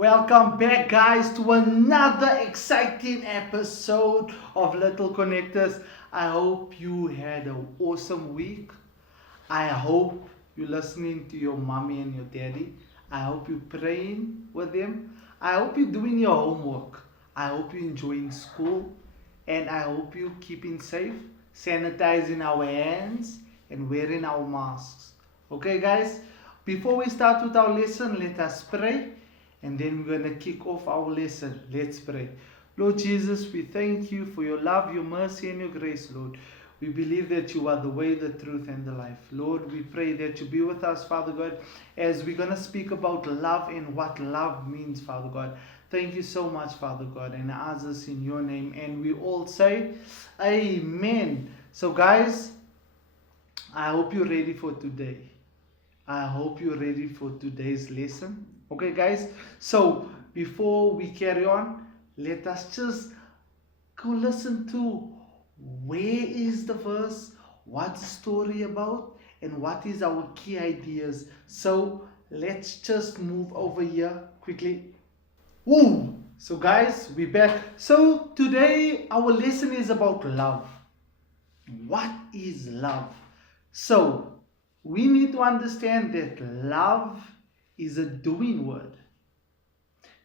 Welcome back, guys, to another exciting episode of Little Connectors. I hope you had an awesome week. I hope you're listening to your mommy and your daddy. I hope you're praying with them. I hope you're doing your homework. I hope you're enjoying school. And I hope you're keeping safe, sanitizing our hands, and wearing our masks. Okay, guys? Before we start with our lesson, let us pray. And then we're going to kick off our lesson. Let's pray. Lord Jesus, we thank you for your love, your mercy, and your grace, Lord. We believe that you are the way, the truth, and the life. Lord, we pray that you be with us, Father God, as we're going to speak about love and what love means, Father God. Thank you so much, Father God, and I ask this in your name. And we all say, Amen. So, guys, I hope you're ready for today. I hope you're ready for today's lesson. Okay, guys, so before we carry on, let us just go listen to where is the verse, what's the story about, and what is our key ideas. So let's just move over here quickly. Woo! So guys, we're back. So today our lesson is about love. What is love? So we need to understand that love is a doing word.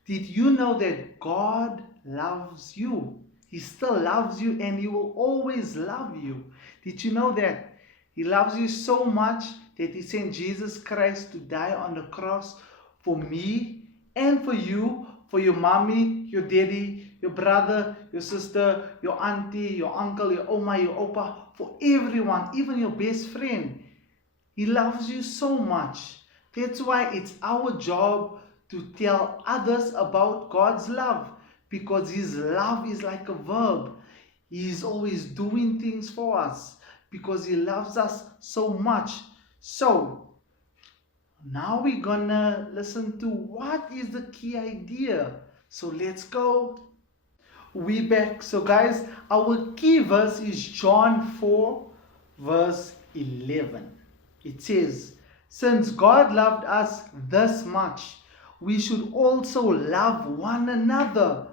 Did you know that God loves you? He still loves you and He will always love you. Did you know that? He loves you so much that He sent Jesus Christ to die on the cross for me and for you, for your mommy, your daddy, your brother, your sister, your auntie, your uncle, your oma, your opa, for everyone, even your best friend. He loves you so much. That's why it's our job to tell others about God's love, because His love is like a verb. He is always doing things for us because He loves us so much. So now we're gonna listen to what is the key idea. So let's go. We back. So guys, our key verse is John 4 verse 11. It says, since God loved us this much, we should also love one another.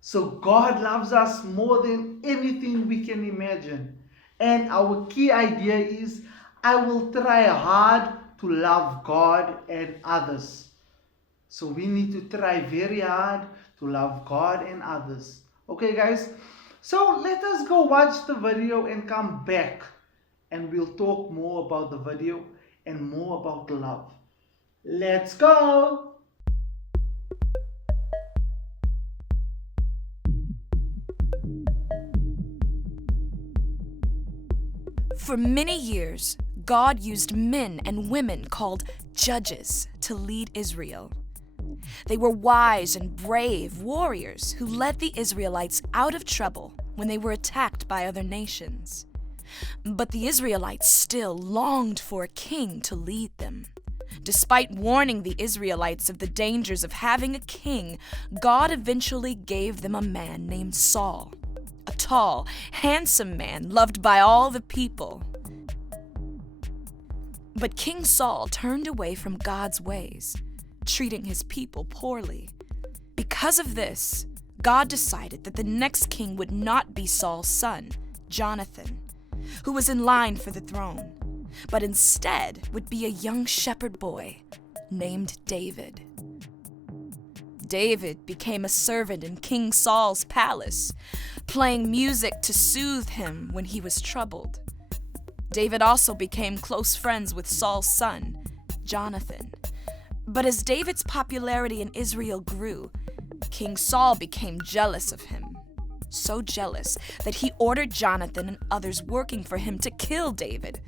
So God loves us more than anything we can imagine. And our key idea is, I will try hard to love God and others. So we need to try very hard to love God and others. Okay, guys? So let us go watch the video and come back. And we'll talk more about the video and more about love. Let's go! For many years, God used men and women called judges to lead Israel. They were wise and brave warriors who led the Israelites out of trouble when they were attacked by other nations. But the Israelites still longed for a king to lead them. Despite warning the Israelites of the dangers of having a king, God eventually gave them a man named Saul, a tall, handsome man loved by all the people. But King Saul turned away from God's ways, treating his people poorly. Because of this, God decided that the next king would not be Saul's son, Jonathan, who was in line for the throne, but instead would be a young shepherd boy named David. David became a servant in King Saul's palace, playing music to soothe him when he was troubled. David also became close friends with Saul's son, Jonathan. But as David's popularity in Israel grew, King Saul became jealous of him. So jealous that he ordered Jonathan and others working for him to kill David.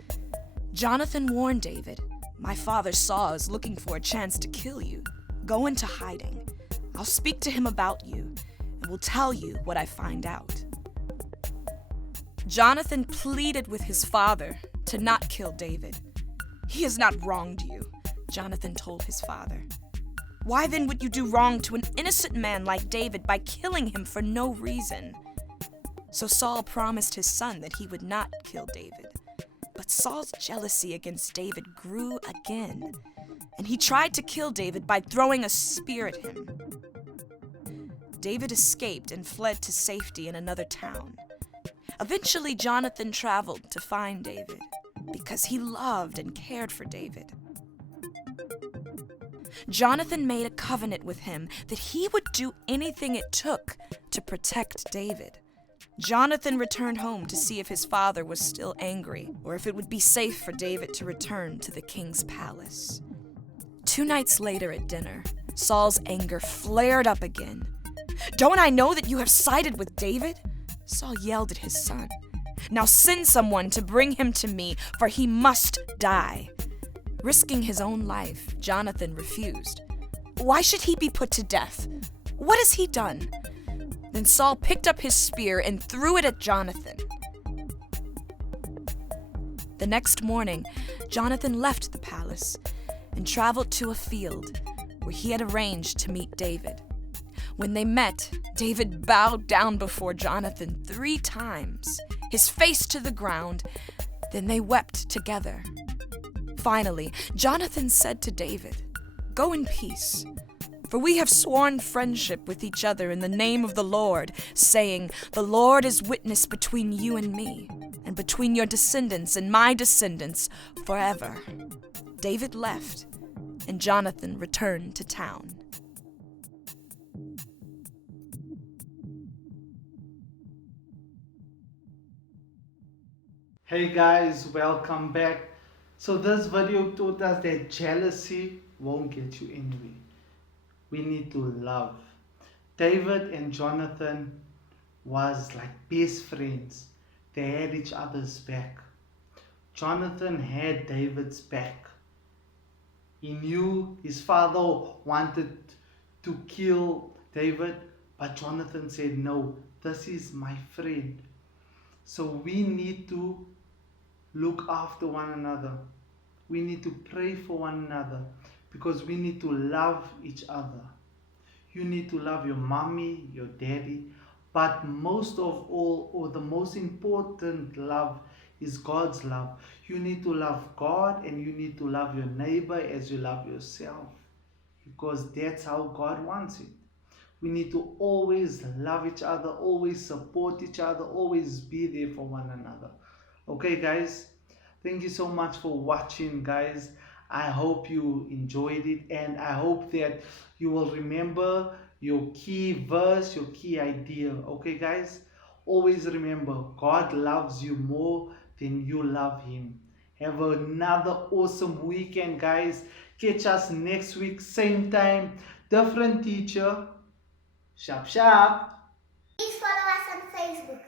Jonathan warned David, "My father Saul is looking for a chance to kill you. Go into hiding. I'll speak to him about you and will tell you what I find out." Jonathan pleaded with his father to not kill David. "He has not wronged you," Jonathan told his father. "Why then would you do wrong to an innocent man like David by killing him for no reason?" So Saul promised his son that he would not kill David. But Saul's jealousy against David grew again, and he tried to kill David by throwing a spear at him. David escaped and fled to safety in another town. Eventually, Jonathan traveled to find David because he loved and cared for David. Jonathan made a covenant with him that he would do anything it took to protect David. Jonathan returned home to see if his father was still angry or if it would be safe for David to return to the king's palace. 2 nights later at dinner, Saul's anger flared up again. "Don't I know that you have sided with David?" Saul yelled at his son. "Now send someone to bring him to me, for he must die." Risking his own life, Jonathan refused. Why should he be put to death? What has he done? Then Saul picked up his spear and threw it at Jonathan. The next morning, Jonathan left the palace and traveled to a field where he had arranged to meet David. When they met, David bowed down before Jonathan 3 times, his face to the ground. Then they wept together. Finally, Jonathan said to David, "Go in peace, for we have sworn friendship with each other in the name of the Lord, saying, 'The Lord is witness between you and me, and between your descendants and my descendants forever.'" David left, and Jonathan returned to town. Hey guys, welcome back. So this video taught us that jealousy won't get you anywhere. We need to love. David and Jonathan was like best friends. They had each other's back. Jonathan had David's back. He knew his father wanted to kill David, but Jonathan said, "No, this is my friend." So we need to look after one another. We need to pray for one another because we need to love each other. You need to love your mommy, your daddy, but most of all, or the most important love is God's love. You need to love God and you need to love your neighbor as you love yourself, because that's how God wants it. We need to always love each other, always support each other, always be there for one another. Okay guys, thank you so much for watching guys. I hope you enjoyed it, and I hope that you will remember your key verse, your key idea. Okay guys, always remember, God loves you more than you love him. Have another awesome weekend guys. Catch us next week, same time, different teacher. Sharp, sharp. Please follow us on Facebook.